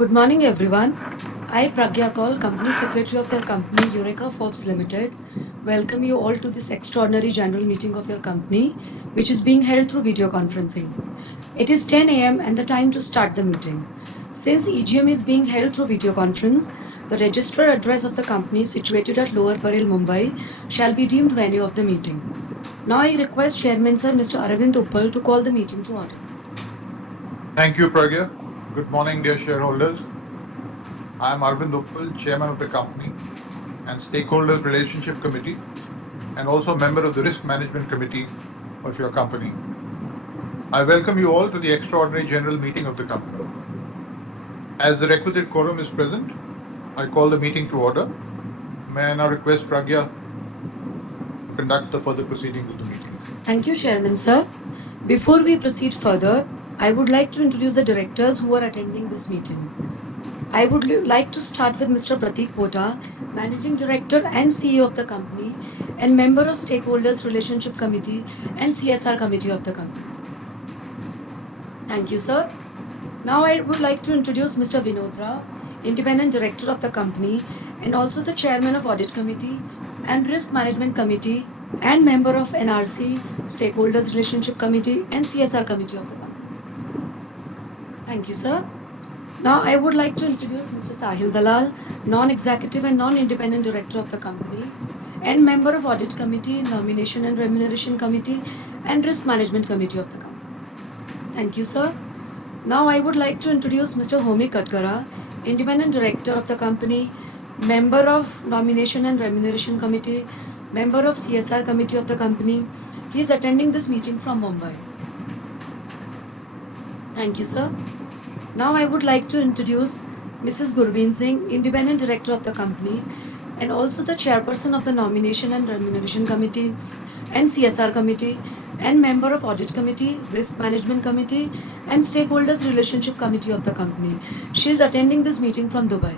Good morning, everyone. I, Pragya Kaul, Company Secretary of your company, Eureka Forbes Limited, welcome you all to this extraordinary general meeting of your company, which is being held through video conferencing. It is 10 a.m. and the time to start the meeting. Since EGM is being held through video conference, the registered address of the company situated at Lower Parel, Mumbai, shall be deemed venue of the meeting. Now I request Chairman Sir Mr. Arvind Uppal to call the meeting to order. Thank you, Pragya. Good morning, dear shareholders. I am Arvind Uppal, Chairman of the company and Stakeholders Relationship Committee, and also a member of the Risk Management Committee of your company. I welcome you all to the extraordinary general meeting of the company. As the requisite quorum is present, I call the meeting to order. May I now request Pragya to conduct the further proceedings of the meeting. Thank you, Chairman Sir. Before we proceed further, I would like to introduce the directors who are attending this meeting. I would like to start with Mr. Pratik Pota, Managing Director and CEO of the company and member of Stakeholders Relationship Committee and CSR Committee of the company. Thank you, sir. Now I would like to introduce Mr. Vinodra, Independent Director of the company and also the Chairman of Audit Committee and Risk Management Committee and member of NRC, Stakeholders Relationship Committee and CSR Committee of the company. Thank you, sir. Now I would like to introduce Mr. Sahil Dalal, Non-Executive and Non-Independent Director of the company and member of Audit Committee, Nomination and Remuneration Committee and Risk Management Committee of the company. Thank you, sir. Now I would like to introduce Mr. Homi Katkara, Independent Director of the company, member of Nomination and Remuneration Committee, member of CSR Committee of the company. He is attending this meeting from Mumbai. Thank you, sir. Now I would like to introduce Mrs. Gurbeen Singh, Independent Director of the company and also the Chairperson of the Nomination and Remuneration Committee and CSR Committee and member of Audit Committee, Risk Management Committee and Stakeholders Relationship Committee of the company. She is attending this meeting from Dubai.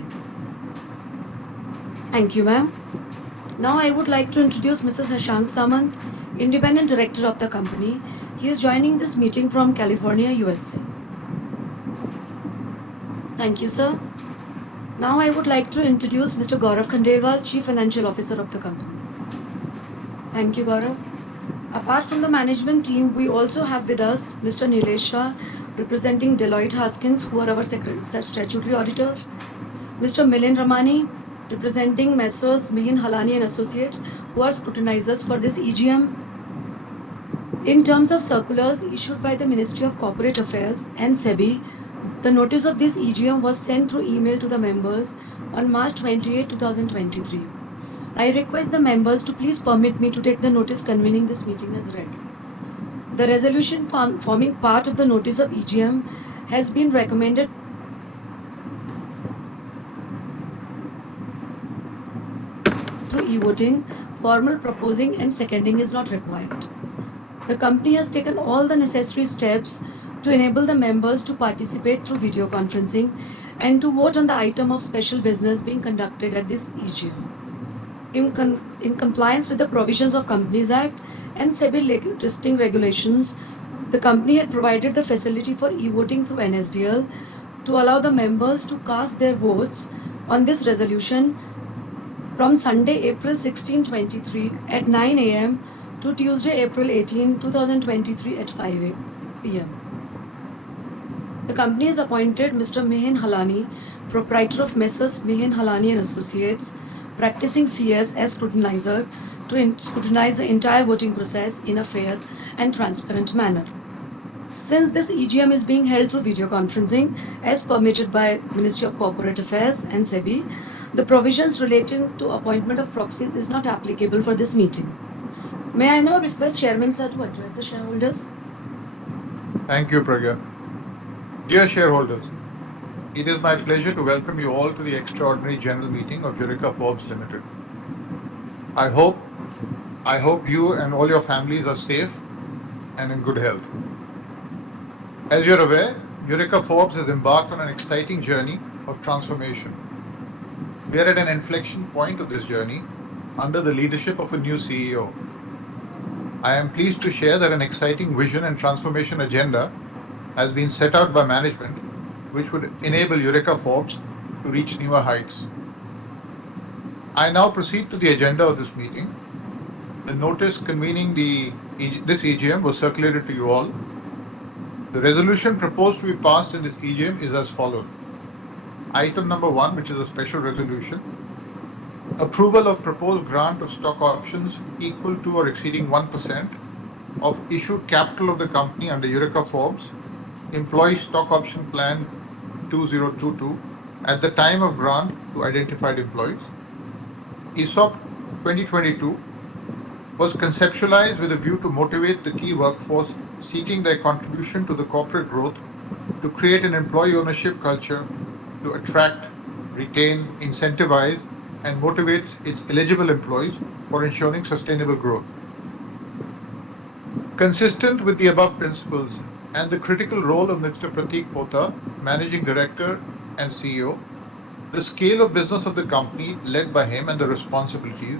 Thank you, ma'am. Now I would like to introduce Mrs. Shashank Samant, Independent Director of the company. He is joining this meeting from California, USA. Thank you, sir. Now I would like to introduce Mr. Gaurav Khandelwal, Chief Financial Officer of the company. Thank you, Gaurav. Apart from the management team, we also have with us Mr. Nilesh Shah, representing Deloitte Haskins, who are our statutory auditors. Mr. Milind Ramani, representing Messrs. Mihin Halani and Associates, who are scrutinizers for this EGM. In terms of circulars issued by the Ministry of Corporate Affairs and SEBI, the notice of this EGM was sent through email to the members on March 28, 2023. I request the members to please permit me to take the notice convening this meeting as read. The resolution forming part of the notice of EGM has been recommended through e-voting. Formal proposing and seconding is not required. The company has taken all the necessary steps to enable the members to participate through video conferencing and to vote on the item of special business being conducted at this EGM. In compliance with the provisions of Companies Act and SEBI listing regulations, the company had provided the facility for e-voting through NSDL to allow the members to cast their votes on this resolution from Sunday, April 16, 2023 at 9 a.m. to Tuesday, April 18, 2023 at 5 p.m. The company has appointed Mr. Mihin Halani, proprietor of Messrs. Mihin Halani and Associates, practicing CS as scrutinizer to scrutinize the entire voting process in a fair and transparent manner. Since this EGM is being held through video conferencing as permitted by Ministry of Corporate Affairs and SEBI, the provisions relating to appointment of proxies is not applicable for this meeting. May I now request Chairman Sir to address the shareholders? Thank you, Pragya. Dear shareholders, it is my pleasure to welcome you all to the extraordinary general meeting of Eureka Forbes Limited. I hope you and all your families are safe and in good health. As you're aware, Eureka Forbes has embarked on an exciting journey of transformation. We are at an inflection point of this journey under the leadership of a new CEO. I am pleased to share that an exciting vision and transformation agenda has been set out by management which would enable Eureka Forbes to reach newer heights. I now proceed to the agenda of this meeting. The notice convening this EGM was circulated to you all. The resolution proposed to be passed in this EGM is as follows. Item number 1, which is a special resolution. Approval of proposed grant of stock options equal to or exceeding 1% of issued capital of the company under Eureka Forbes Employee Stock Option Plan 2022 at the time of grant to identified employees. ESOP 2022 was conceptualized with a view to motivate the key workforce seeking their contribution to the corporate growth, to create an employee ownership culture, to attract, retain, incentivize, and motivates its eligible employees for ensuring sustainable growth. Consistent with the above principles and the critical role of Mr. Pratik Pota, Managing Director and CEO, the scale of business of the company led by him and the responsibilities,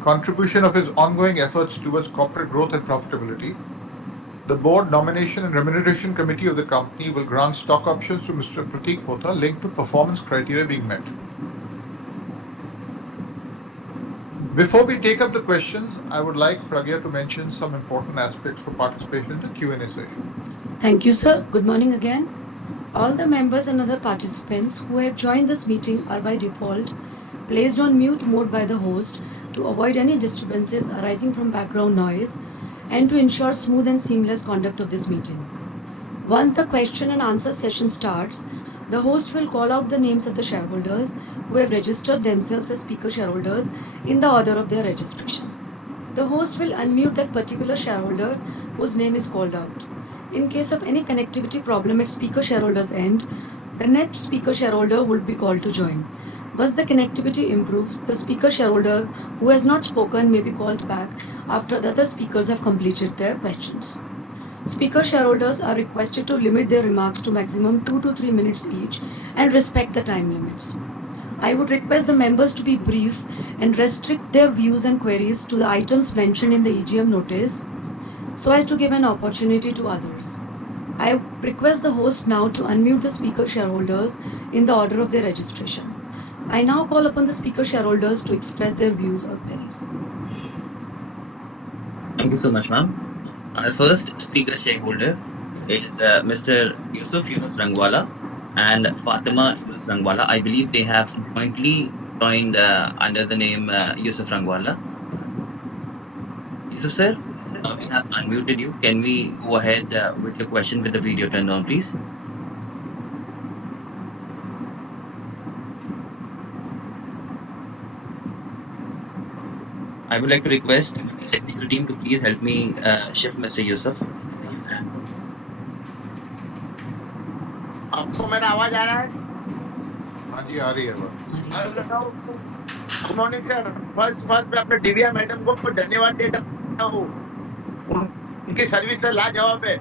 contribution of his ongoing efforts towards corporate growth and profitability, the Board Nomination and Remuneration Committee of the company will grant stock options to Mr. Pratik Pota linked to performance criteria being met. Before we take up the questions, I would like Pragya to mention some important aspects for participation in the Q&A session. Thank you, sir. Good morning again. All the members and other participants who have joined this meeting are by default placed on mute mode by the host to avoid any disturbances arising from background noise and to ensure smooth and seamless conduct of this meeting. Once the question and answer session starts, the host will call out the names of the shareholders who have registered themselves as speaker shareholders in the order of their registration. The host will unmute that particular shareholder whose name is called out. In case of any connectivity problem at speaker shareholder's end, the next speaker shareholder would be called to join. Once the connectivity improves, the speaker shareholder who has not spoken may be called back after the other speakers have completed their questions. Speaker shareholders are requested to limit their remarks to maximum 2 to 3 minutes each and respect the time limits. I would request the members to be brief and restrict their views and queries to the items mentioned in the EGM notice so as to give an opportunity to others. I request the host now to unmute the speaker shareholders in the order of their registration. I now call upon the speaker shareholders to express their views or queries. Thank you so much, ma'am. Our first speaker shareholder is Mr. Yunus Rangwala and Fatima Yunus Rangwala. I believe they have jointly joined under the name Yusuf Rangwala. Yusuf sir, we have unmuted you. Can we go ahead with your question with the video turned on, please? I would like to request the technical team to please help me shift Mr. Yusuf. आपको मेरा आवाज आ रहा है? हाँ जी, आ रही है आवाज। Good morning sir. First मैं अपने दिव्या मैडम को धन्यवाद देता हूँ। उनकी सर्विस से लाजवाब है।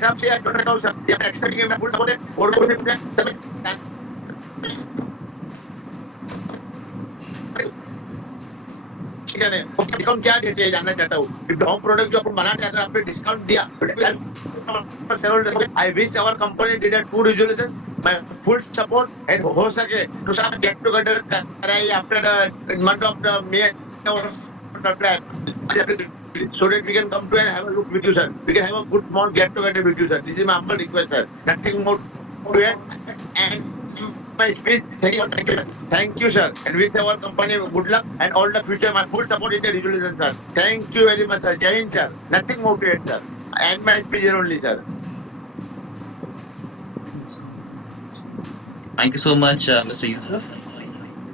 सबसे छोटा हूँ सर, एक्सपेक्टिंग में फुल सपोर्ट है और डिस्काउंट क्या देते हैं जानना चाहता हूँ। डॉग प्रोडक्ट जो अपन बनाने जा रहे हैं, आपने डिस्काउंट दिया। I wish our company did a good resolution. My full support and हो सके तो सब get together कराइए after the month of the May or so that we can come to and have a look with you, sir. We can have a good small get together with you, sir. This is my humble request, sir. Nothing more to add. And my speech. Thank you, sir. And with our company, good luck and all the future. My full support in the resolution, sir. Thank you very much, sir. Jai Hind, sir. Nothing more to add, sir. And my speech here only, sir. Thank you so much, Mr. Yusuf.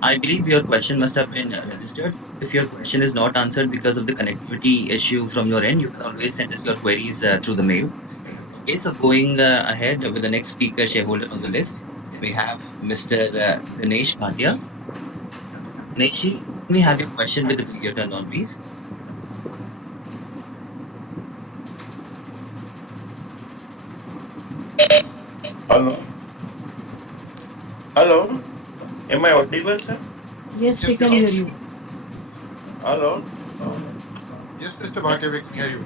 I believe your question must have been registered. If your question is not answered because of the connectivity issue from your end, you can always send us your queries through the mail. Okay, so going ahead with the next speaker shareholder on the list, we have Mr. Dinesh Bhatia. Dinesh, can we have your question with the video turned on, please? Hello. Hello. Am I audible, sir? Yes, we can hear you. Hello. Yes, Mr. Bhatia, we can hear you.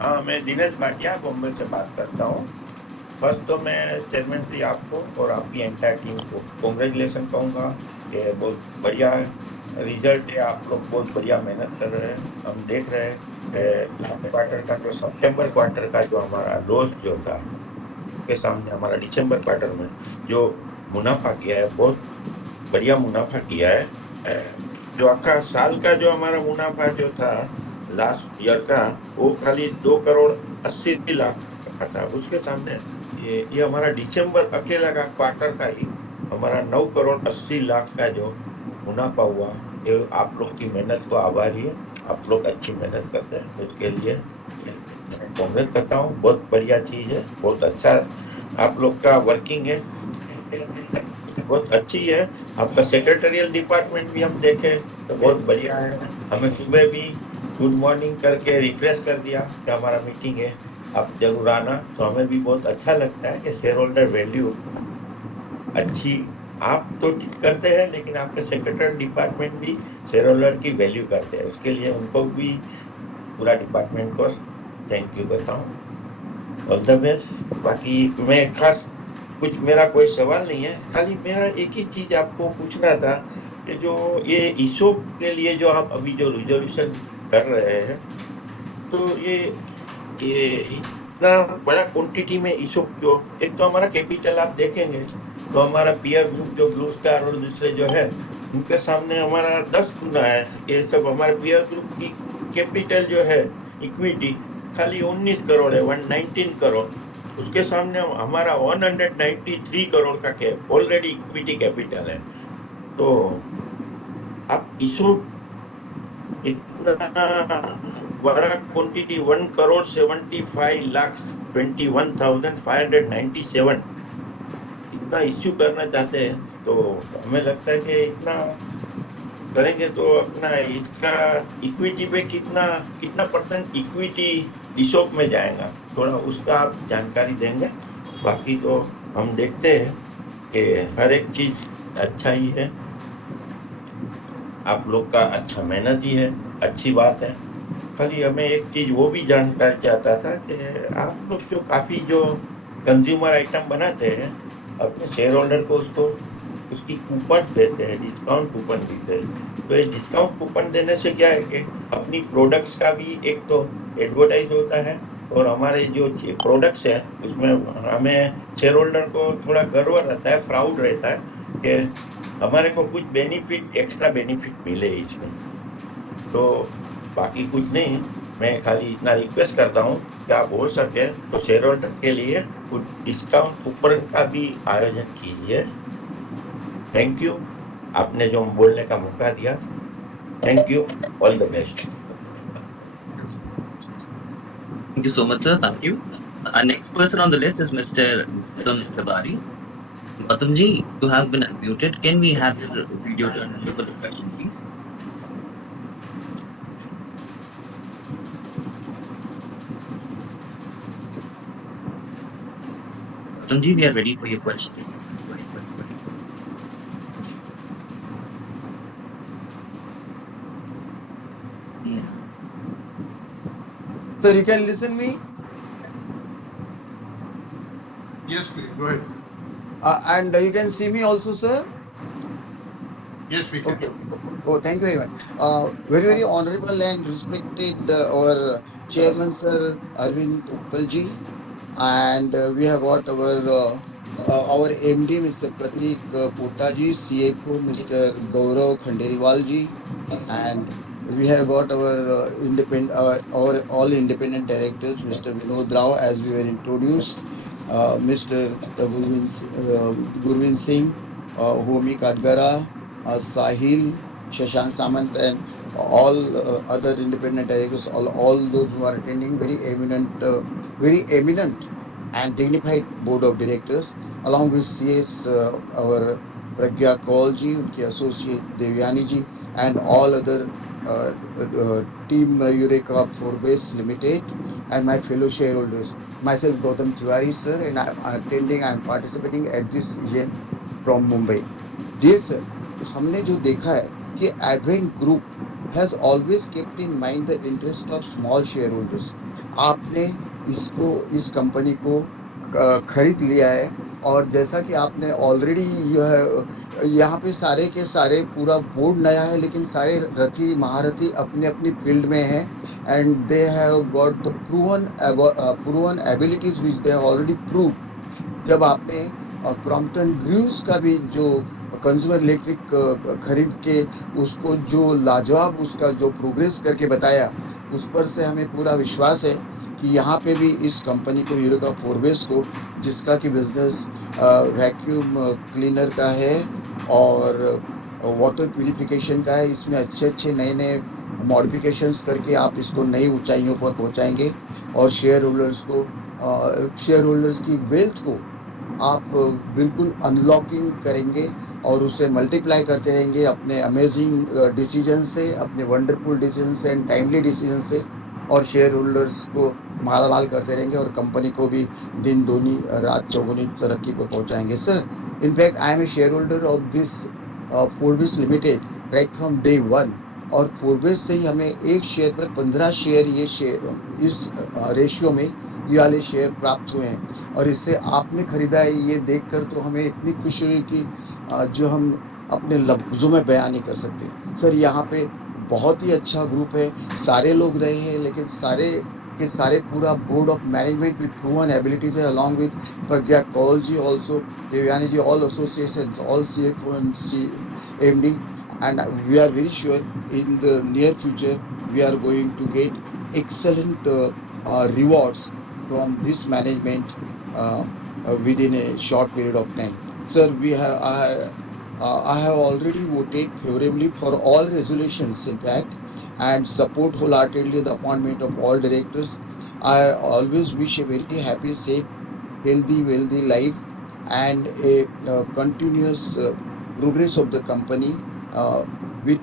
हाँ, मैं दिनेश भाटिया बॉम्बे से बात करता हूँ। First तो मैं chairman Shri आपको और आपकी एंटायर टीम को कॉन्ग्रेचुलेसन कहूँगा कि बहुत बढ़िया रिजल्ट है। आप लोग बहुत बढ़िया मेहनत कर रहे हैं। हम देख रहे हैं कि लास्ट क्वार्टर का जो सितंबर क्वार्टर का जो हमारा लॉस जो था, उसके सामने हमारा दिसंबर क्वार्टर में जो मुनाफा किया है, बहुत बढ़िया मुनाफा किया है। जो आखा साल का जो हमारा मुनाफा जो था लास्ट ईयर का, वो खाली 2 करोड़ 80 लाख का था। उसके सामने ये हमारा दिसंबर अकेला का क्वार्टर का ही हमारा 9 करोड़ 80 लाख का जो मुनाफा हुआ। ये आप लोग की मेहनत को आभारी है। आप लोग अच्छी मेहनत करते हैं, उसके लिए मैं कांग्रेस करता हूँ। बहुत बढ़िया चीज है, बहुत अच्छा आप लोग का वर्किंग है, बहुत अच्छी है। आपका सेक्रेटरियल डिपार्टमेंट भी हम देखें तो बहुत बढ़िया है। हमें सुबह भी गुड मॉर्निंग करके रिक्वेस्ट कर दिया कि हमारा मीटिंग है, आप जरूर आना। तो हमें भी बहुत अच्छा लगता है कि शेयर होल्डर वैल्यू अच्छी आप तो ठीक करते हैं, लेकिन आपके सेक्रेटरी डिपार्टमेंट भी शेयर होल्डर की वैल्यू करते हैं। उसके लिए उनको भी पूरा डिपार्टमेंट को थैंक यू कहता हूँ। All the best. बाकी मैं खास कुछ मेरा कोई सवाल नहीं है, खाली मेरा एक ही चीज आपको पूछना था कि जो ये ईशॉप के लिए जो आप अभी जो रिजोल्यूशन कर रहे हैं, तो ये इतना बड़ा क्वांटिटी में ईशॉप क्यों? एक तो हमारा कैपिटल आप देखेंगे तो हमारा पीयर ग्रुप जो ब्लू स्टार और दूसरे जो है, उनके सामने हमारा 10 गुना है। ये सब हमारे पीयर ग्रुप की कैपिटल जो है इक्विटी खाली 19 करोड़ है, 119 करोड़। उसके सामने हमारा 193 करोड़ का कैप ऑलरेडी इक्विटी कैपिटल है। तो आप इसो इतना बड़ा क्वांटिटी 1 करोड़ 75 लाख 21,597 इतना इश्यू करना चाहते हैं, तो हमें लगता है कि इतना करेंगे तो अपना इसका इक्विटी पे कितना कितना परसेंट इक्विटी ईशॉप में जाएगा, थोड़ा उसका आप जानकारी देंगे। बाकी तो हम देखते हैं कि हर एक चीज अच्छा ही है। आप लोग का अच्छा मेहनत ही है, अच्छी बात है। खाली हमें एक चीज वो भी जानकारी चाहता था कि आप लोग जो काफी जो कंज्यूमर आइटम बनाते हैं, अपने शेयर होल्डर को उसको उसकी कूपन देते हैं, डिस्काउंट कूपन देते हैं। तो ये डिस्काउंट कूपन देने से क्या है कि अपनी प्रोडक्ट्स का भी एक तो एडवर्टाइज होता है, और हमारे जो प्रोडक्ट्स है उसमें हमें शेयर होल्डर को थोड़ा गर्व रहता है, प्राउड रहता है कि हमारे को कुछ बेनिफिट, एक्स्ट्रा बेनिफिट मिले इसमें। तो बाकी कुछ नहीं, मैं खाली इतना रिक्वेस्ट करता हूँ कि आप हो सके तो शेयर होल्डर के लिए कुछ डिस्काउंट कूपन का भी आयोजन कीजिए। थैंक यू, आपने जो बोलने का मौका दिया। Thank you, all the best. Thank you so much, sir. Thank you. Our next person on the list is Mr. Gautam Tabari. Gautam ji, you have been unmuted. Can we have your video turned on for the question, please? Gautam ji, we are ready for your question. Yeah. Sir, you can listen me, Yes, please, go ahead. and you can see me also, sir. Yes, we can. Okay. Oh, thank you very much. Very honorable and respected our chairman, sir Arvind Uppalji, and we have got our MD, Mr. Pratik Potaji, CFO, Mr. Gaurav Khanderiwalji, and we have got our our all independent directors, Mr. Vinod Rao, as we were introduced, Mr. Gurvin Singh, Homi Kadgara, Sahil, Shashank Samant, and all other independent directors, all those who are attending, very eminent and dignified board of directors, along with CS our Pragya Kaulji, unki associate Devyani ji, and all other team Eureka Forbes Limited, and my fellow shareholders. Myself Gautam Tiwari, sir, and I am participating at this EGM from Mumbai. Dear sir, हमने जो देखा है कि Advent Group has always kept in mind the interest of small shareholders. आपने इस company को खरीद लिया है, और जैसा कि आपने ऑलरेडी यह यहाँ पे सारे के सारे पूरा बोर्ड नया है, लेकिन सारे रथी महारथी अपनी अपनी फील्ड में हैं, and they have got the proven abilities which they have already prove. जब आपने क्रॉम्पटन ग्रीव्स का भी जो कंज्यूमर इलेक्ट्रिक खरीद के उसको जो लाजवाब उसका जो प्रोग्रेस करके बताया, उस पर से हमें पूरा विश्वास है कि यहाँ पे भी इस कंपनी को, यूरेका फोर्ब्स को, जिसका कि बिजनेस वैक्यूम क्लीनर का है और वाटर प्यूरिफिकेशन का है, इसमें अच्छे अच्छे नए नए मॉडिफिकेशंस करके आप इसको नई ऊंचाइयों पर पहुंचाएंगे, और शेयर होल्डर्स की वेल्थ को आप बिल्कुल अनलॉकिंग करेंगे और उसे मल्टीप्लाई करते रहेंगे अपने अमेजिंग डिसीजन से, अपने वंडरफुल डिसीजन से एंड टाइमली डिसीजन से, और शेयर होल्डर्स को माला माल करते रहेंगे और कंपनी को भी दिन दूनी रात चौगुनी तरक्की पर पहुंचाएंगे। Sir, in fact I am a shareholder of this Forbes limited right from day one, और फोर्बिस से ही हमें एक शेयर पर 15 शेयर इस रेशियो में ये वाले शेयर प्राप्त हुए हैं, और इससे आपने खरीदा है ये देखकर तो हमें इतनी खुशी हुई कि जो हम अपने लफ्ज़ों में बयान नहीं कर सकते। सर, यहाँ पे बहुत ही अच्छा ग्रुप है, सारे लोग रहे हैं, लेकिन सारे के सारे पूरा board of management with proven abilities है, along with Pragya Kaul ji also, Devyani ji, all associations, all CFO and MD, and we are very sure in the near future we are going to get excellent rewards from this management within a short period of time. Sir, I have already voted favorably for all resolutions, in fact, and support wholeheartedly the appointment of all directors. I always wish a very happy, safe, healthy, wealthy life, and a continuous progress of the company uh, with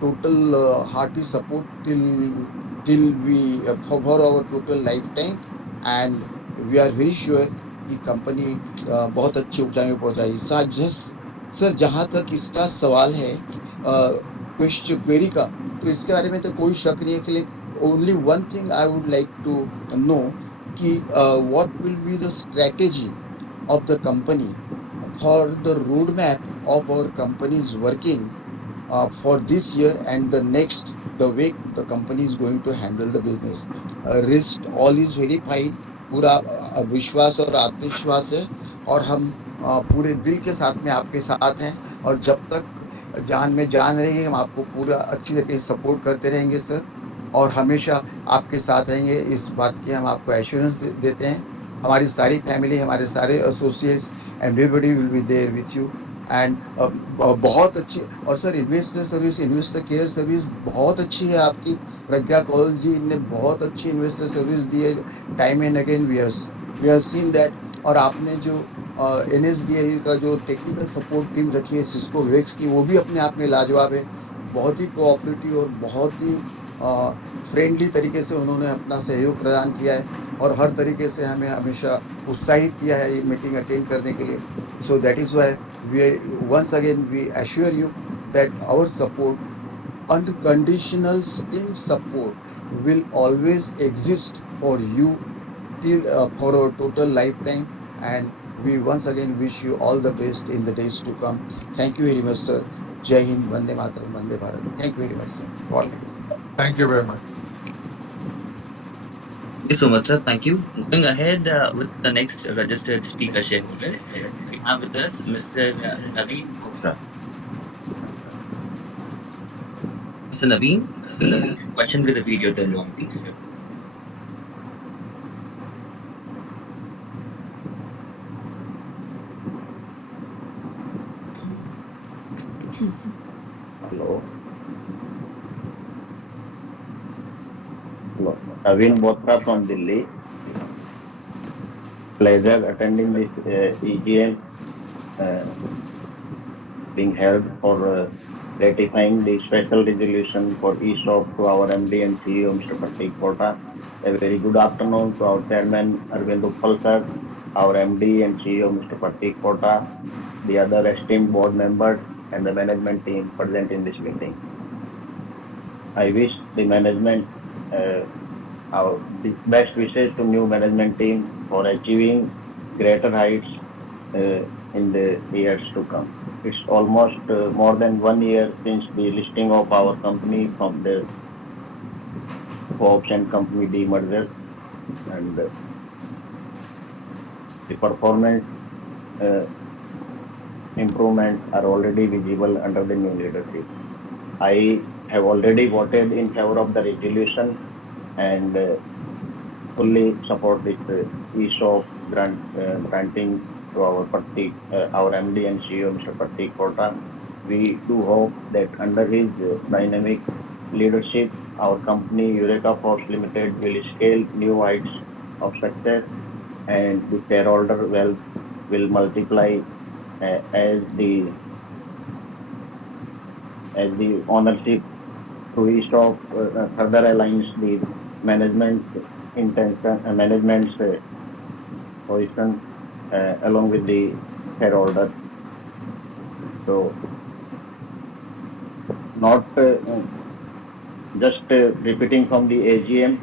total hearty support till we for our total lifetime, and we are very sure कि company बहुत अच्छी ऊंचाइयों पर पहुंचाई। Sir, जहाँ तक इसका सवाल है क्वेश्चन क्वेरी का, तो इसके बारे में तो कोई शक नहीं है कि only one thing I would like to know कि what will be the strategy of the company for the roadmap of our company's working for this year and the next, the way the company is going to handle the business. Risk all is very fine, पूरा विश्वास और आत्मविश्वास है, और हम पूरे दिल के साथ में आपके साथ हैं, और जब तक जान में जान रहेगी हम आपको पूरा अच्छी तरीके से सपोर्ट करते रहेंगे सर, और हमेशा आपके साथ रहेंगे, इस बात की हम आपको एश्योरेंस देते हैं। हमारी सारी फैमिली, हमारे सारे associates, everybody will be there with you, and बहुत अच्छी। और सर, इन्वेस्टर केयर सर्विस बहुत अच्छी है आपकी। प्रज्ञा कौल जी ने बहुत अच्छी इन्वेस्टर सर्विस दी है, time and again we have seen that. और आपने जो NSDL का जो टेक्निकल सपोर्ट टीम रखी है सिस्को वेक्स की, वो भी अपने आप में लाजवाब है। बहुत ही कोऑपरेटिव और बहुत ही फ्रेंडली तरीके से उन्होंने अपना सहयोग प्रदान किया है, और हर तरीके से हमें हमेशा उत्साहित किया है ये मीटिंग अटेंड करने के लिए। So that is why we once again we assure you that our support, unconditional still support, will always exist for you till for our total lifetime, and we once again wish you all the best in the days to come. Thank you very much, sir. Jai Hind, Vande Mataram, Vande Bharat. Thank you very much, sir. God bless. Thank you very much. Thank you so much, sir. Thank you. Going ahead with the next registered speaker shareholder, we have with us Mr. Naveen Bothra. Mr. Naveen, question with the video turned on, please. Hello. Hello. Naveen Bothra from Delhi. Pleasure attending this EGM being held for ratifying the special resolution for ESOP to our MD and CEO, Mr. Pratik Kota. A very good afternoon to our Chairman Arvind Uppal sir, our MD and CEO, Mr. Pratik Kota, the other esteemed board members, and the management team present in this meeting. I wish the management our best wishes to new management team for achieving greater heights in the years to come. It's almost more than 1 year since the listing of our company from the Forbes and Company demerger, and the performance uh, improvements are already visible under the new leadership. I have already voted in favor of the resolution and fully support this ESOP granting to our MD and CEO, Mr. Pratik Kota. We do hope that under his dynamic leadership, our company Eureka Forbes Limited will scale new heights of success, and the shareholder wealth will multiply as the ownership through ESOP further aligns the management's intention, management's position along with the shareholder. So, not just repeating from the AGM,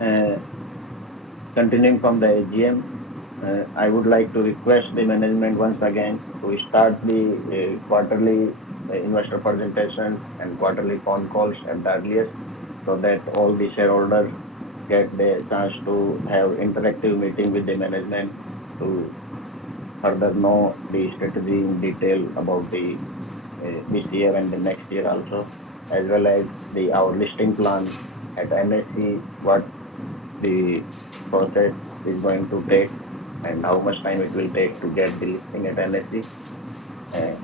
uh, continuing from the AGM, I would like to request the management once again to start the quarterly investor presentations and quarterly phone calls at the earliest, so that all the shareholders get the chance to have interactive meeting with the management to further know the strategy in detail about the this year and the next year also, as well as our listing plan at NSE, what the process is going to take and how much time it will take to get the listing at NSE. Uh,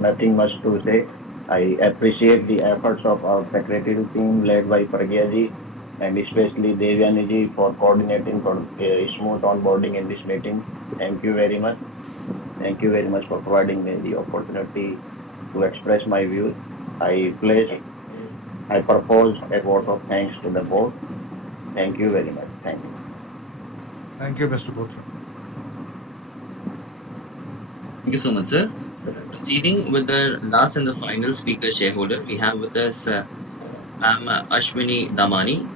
Nothing much to say. I appreciate the efforts of our secretarial team led by Pragya and especially Devyani ji for coordinating for smooth onboarding in this meeting. Thank you very much. Thank you very much for providing me the opportunity to express my views. I propose a vote of thanks to the board. Thank you very much. Thank you. Thank you, Mr. Bothra. Thank you so much, sir. Proceeding with the last and the final speaker shareholder, we have with us Ma'am Ashwini Damani,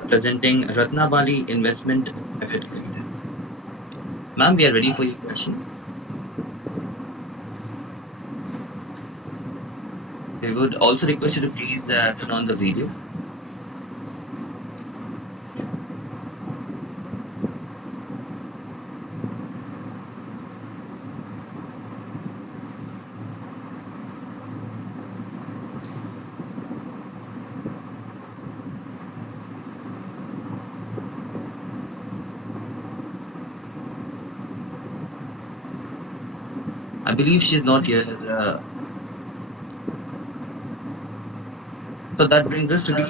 representing Ratnabali Investment Private Limited. Ma'am, we are ready for your question. We would also request you to please turn on the video. I believe she's not here. So that brings us to the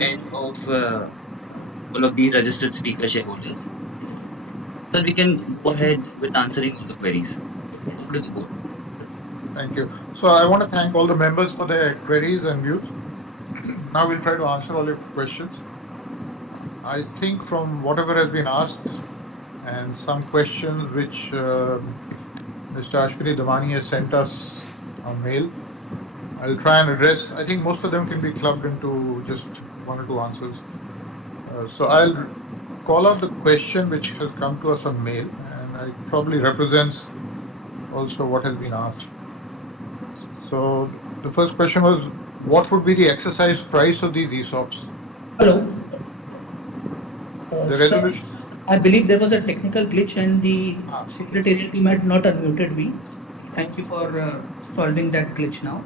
end of all of the registered speaker shareholders. So we can go ahead with answering all the queries. Over to the board. Thank you. So I want to thank all the members for their queries and views. Now we'll try to answer all your questions. I think from whatever has been asked and some questions which Mr. Ashwini Damani has sent us on mail, I'll try and address. I think most of them can be clubbed into just one or two answers. So I'll call out the question which has come to us on mail, and it probably represents also what has been asked. So the first question was, what would be the exercise price of these ESOPs? Hello. The Sir, resolution. I believe there was a technical glitch and the secretarial team had not unmuted me. Thank you for solving that glitch now.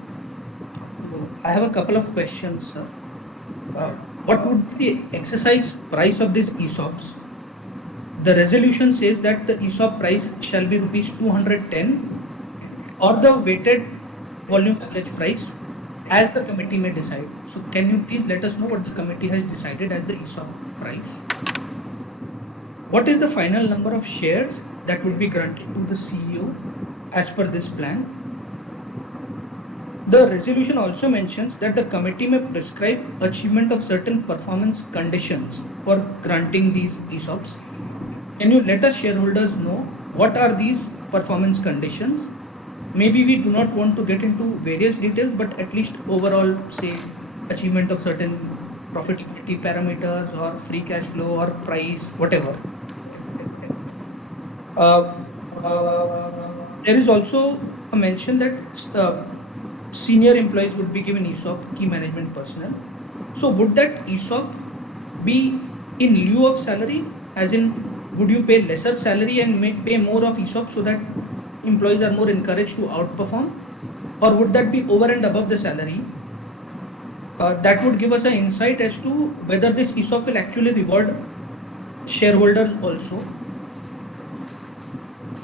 So I have a couple of questions, sir. What would be the exercise price of these ESOPs? The resolution says that the ESOP price shall be rupees 210 or the weighted volume average price as the committee may decide. So can you please let us know what the committee has decided as the ESOP price? What is the final number of shares that would be granted to the CEO as per this plan? The resolution also mentions that the committee may prescribe achievement of certain performance conditions for granting these ESOPs. Can you let us shareholders know what are these performance conditions? Maybe we do not want to get into various details, but at least overall, say, achievement of certain profitability parameters or free cash flow or price, whatever. Uh, there is also a mention that senior employees would be given ESOP, key management personnel. So would that ESOP be in lieu of salary, as in would you pay lesser salary and pay more of ESOP so that employees are more encouraged to outperform, or would that be over and above the salary? That would give us an insight as to whether this ESOP will actually reward shareholders also.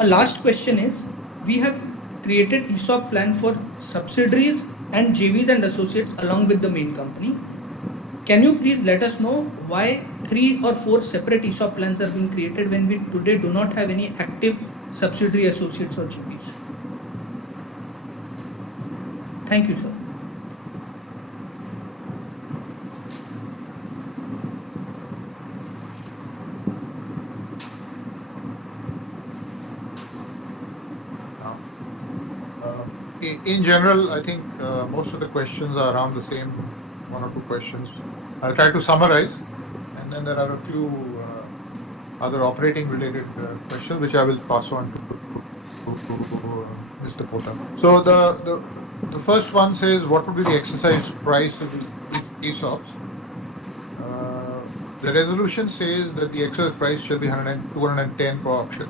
A last question is, we have created ESOP plan for subsidiaries and JVs and associates along with the main company. Can you please let us know why 3 or 4 separate ESOP plans have been created when we today do not have any active subsidiary associates or JVs? Thank you, sir. In general, I think most of the questions are around the same, one or two questions. I'll try to summarize, and then there are a few other operating related questions which I will pass on to Mr. Pota. So the first one says, what would be the exercise price of the ESOPs? The resolution says that the exercise price shall be 210 per option,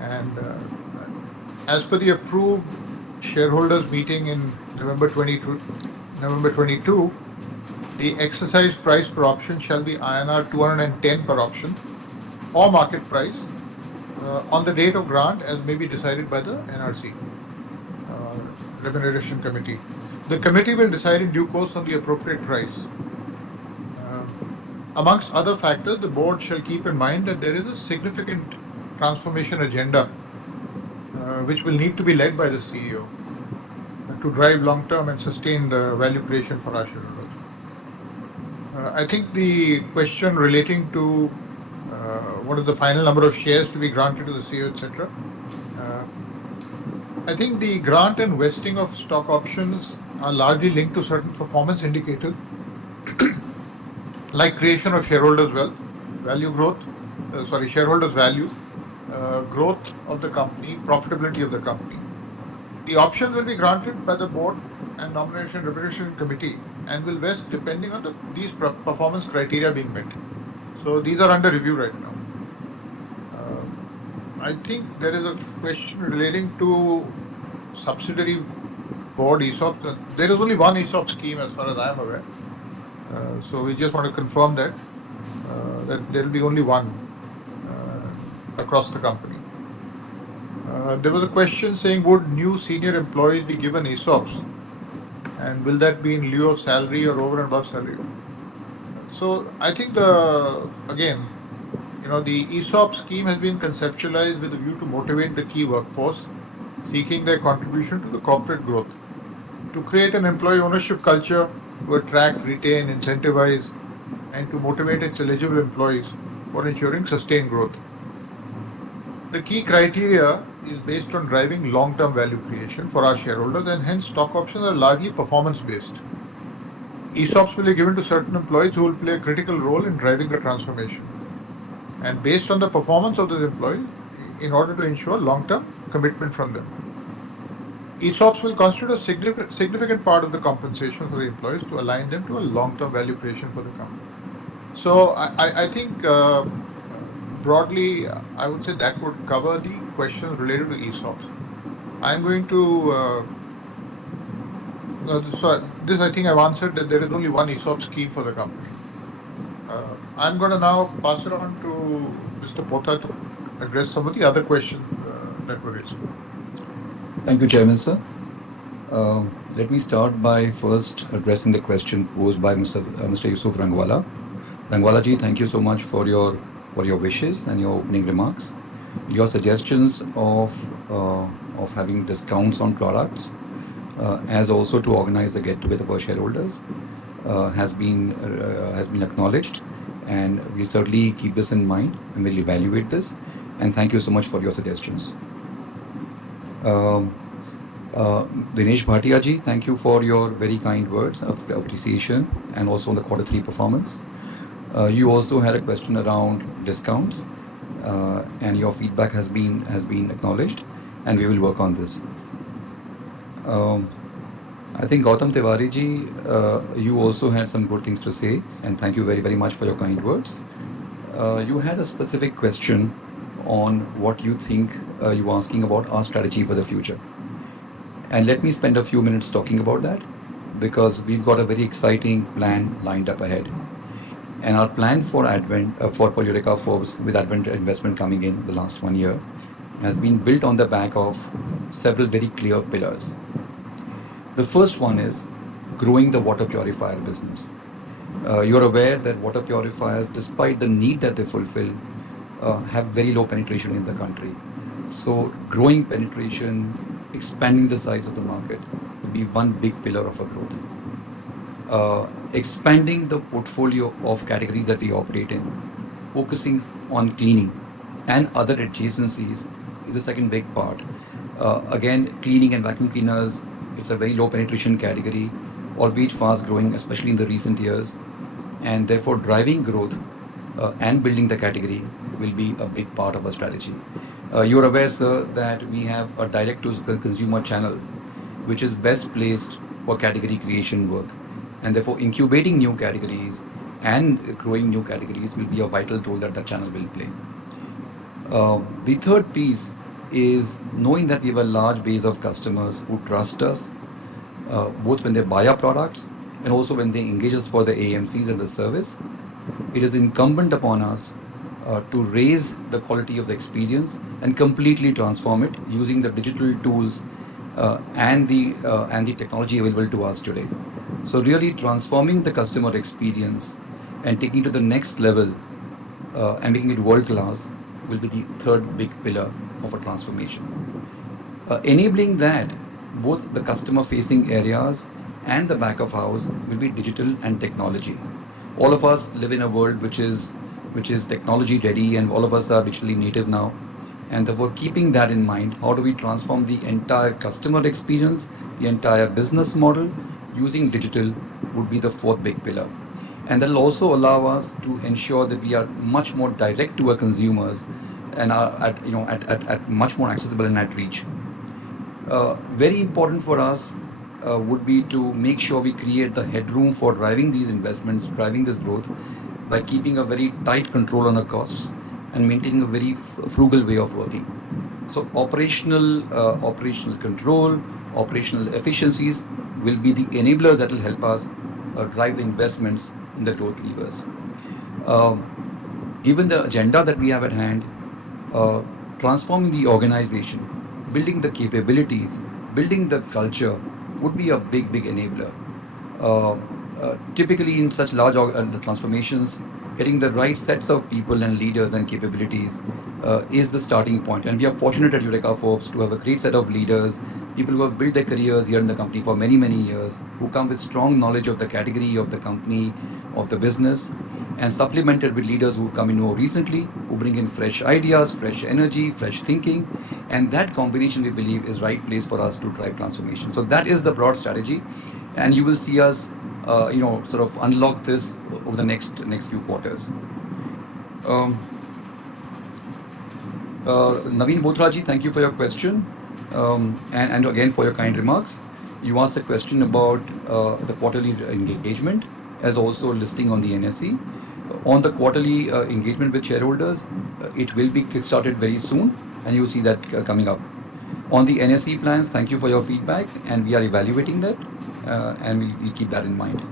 and as per the approved shareholders meeting in November 22, the exercise price per option shall be INR 210 per option or market price on the date of grant as may be decided by the NRC Remuneration Committee. The committee will decide in due course on the appropriate price. Amongst other factors, the board shall keep in mind that there is a significant transformation agenda which will need to be led by the CEO to drive long-term and sustained value creation for our shareholders. I think the question relating to what is the final number of shares to be granted to the CEO, etc. I think the grant and vesting of stock options are largely linked to certain performance indicators like creation of shareholders' wealth, shareholders' value, growth of the company, profitability of the company. The options will be granted by the board and nomination and remuneration committee and will vest depending on these performance criteria being met. So these are under review right now. I think there is a question relating to subsidiary board ESOP. There is only one ESOP scheme as far as I am aware. So we just want to confirm that there will be only one across the company. There was a question saying, would new senior employees be given ESOPs, and will that be in lieu of salary or over and above salary? So I think the ESOP scheme has been conceptualized with a view to motivate the key workforce seeking their contribution to the corporate growth, to create an employee ownership culture, to attract, retain, incentivize, and to motivate its eligible employees for ensuring sustained growth. The key criteria is based on driving long-term value creation for our shareholders, and hence stock options are largely performance-based. ESOPs will be given to certain employees who will play a critical role in driving the transformation, and based on the performance of those employees in order to ensure long-term commitment from them. ESOPs will constitute a significant part of the compensation for the employees to align them to a long-term value creation for the company. So I think broadly, I would say that would cover the questions related to ESOPs. I'm going to, so this I think I've answered that there is only one ESOP scheme for the company. I'm going to now pass it on to Mr. Pota to address some of the other questions that were raised. Thank you, Chairman, sir. Let me start by first addressing the question posed by Mr. Yusuf Rangwala. Rangwala ji, thank you so much for your wishes and your opening remarks. Your suggestions of having discounts on products, as also to organize the get-together for shareholders, has been acknowledged, and we certainly keep this in mind and will evaluate this. And thank you so much for your suggestions. Dinesh Bhatia ji, thank you for your very kind words of appreciation and also on the quarter three performance. You also had a question around discounts, and your feedback has been acknowledged, and we will work on this. I think Gautam Tiwari ji, you also had some good things to say, and thank you very much for your kind words. You had a specific question on what you think you were asking about our strategy for the future. And let me spend a few minutes talking about that because we've got a very exciting plan lined up ahead. And our plan for Advent, for Eureka Forbes with Advent investment coming in the last 1 year has been built on the back of several very clear pillars. The first one is growing the water purifier business. You're aware that water purifiers, despite the need that they fulfill, have very low penetration in the country. So growing penetration, expanding the size of the market will be one big pillar of our growth. Expanding the portfolio of categories that we operate in, focusing on cleaning and other adjacencies is the second big part. Again, cleaning and vacuum cleaners, it's a very low penetration category, albeit fast growing, especially in the recent years, and therefore driving growth and building the category will be a big part of our strategy. You're aware, sir, that we have a direct to consumer channel, which is best placed for category creation work. And therefore, incubating new categories and growing new categories will be a vital role that the channel will play. The third piece is knowing that we have a large base of customers who trust us, both when they buy our products and also when they engage us for the AMCs and the service. It is incumbent upon us to raise the quality of the experience and completely transform it using the digital tools and the technology available to us today. So really transforming the customer experience and taking it to the next level and making it world class will be the third big pillar of a transformation. Enabling that, both the customer facing areas and the back of house will be digital and technology. All of us live in a world which is technology ready, and all of us are digitally native now. And therefore, keeping that in mind, how do we transform the entire customer experience, the entire business model using digital would be the fourth big pillar. And that will also allow us to ensure that we are much more direct to our consumers and are at much more accessible and at reach. Very important for us would be to make sure we create the headroom for driving these investments, driving this growth by keeping a very tight control on our costs and maintaining a very frugal way of working. So operational control, operational efficiencies will be the enablers that will help us drive the investments in the growth levers. Given the agenda that we have at hand, transforming the organization, building the capabilities, building the culture would be a big enabler. Typically in such large transformations, getting the right sets of people and leaders and capabilities is the starting point. And we are fortunate at Eureka Forbes to have a great set of leaders, people who have built their careers here in the company for many years, who come with strong knowledge of the category, of the company, of the business, and supplemented with leaders who've come in more recently, who bring in fresh ideas, fresh energy, fresh thinking. And that combination, we believe, is right place for us to drive transformation. So that is the broad strategy. And you will see us sort of unlock this over the next few quarters. Naveen Bothraji, thank you for your question, and again for your kind remarks. You asked a question about the quarterly engagement as also listing on the NSE. On the quarterly engagement with shareholders, it will be kickstarted very soon, and you'll see that coming up. On the NSE plans, thank you for your feedback, and we are evaluating that, and we'll keep that in mind.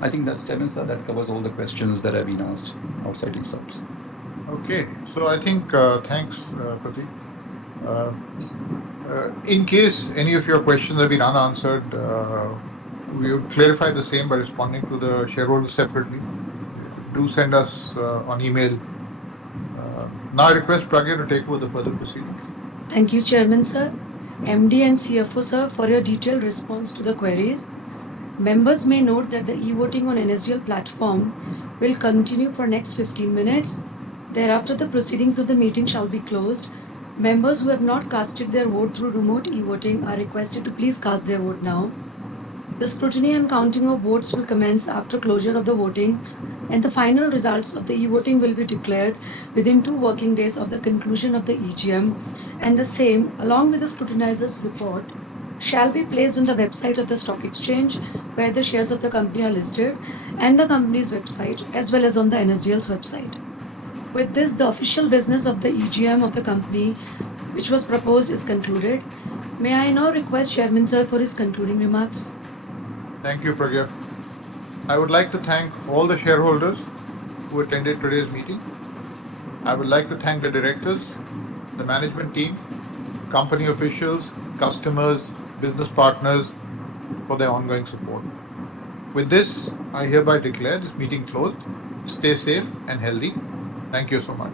I think that's Chairman, sir. That covers all the questions that have been asked outside ESOPs. Okay, so I think thanks, Pratik. In case any of your questions have been unanswered, we will clarify the same by responding to the shareholders separately. Do send us on email. Now I request Pragya to take over the further proceedings. Thank you, Chairman, sir. MD and CFO, sir, for your detailed response to the queries. Members may note that the e-voting on NSDL platform will continue for next 15 minutes. Thereafter, the proceedings of the meeting shall be closed. Members who have not casted their vote through remote e-voting are requested to please cast their vote now. The scrutiny and counting of votes will commence after closure of the voting, and the final results of the e-voting will be declared within 2 working days of the conclusion of the EGM, and the same, along with the scrutinizer's report, shall be placed on the website of the stock exchange where the shares of the company are listed, and the company's website, as well as on the NSDL's website. With this, the official business of the EGM of the company, which was proposed, is concluded. May I now request Chairman Sir for his concluding remarks? Thank you, Pragya. I would like to thank all the shareholders who attended today's meeting. I would like to thank the directors, the management team, company officials, customers, business partners for their ongoing support. With this, I hereby declare this meeting closed. Stay safe and healthy. Thank you so much.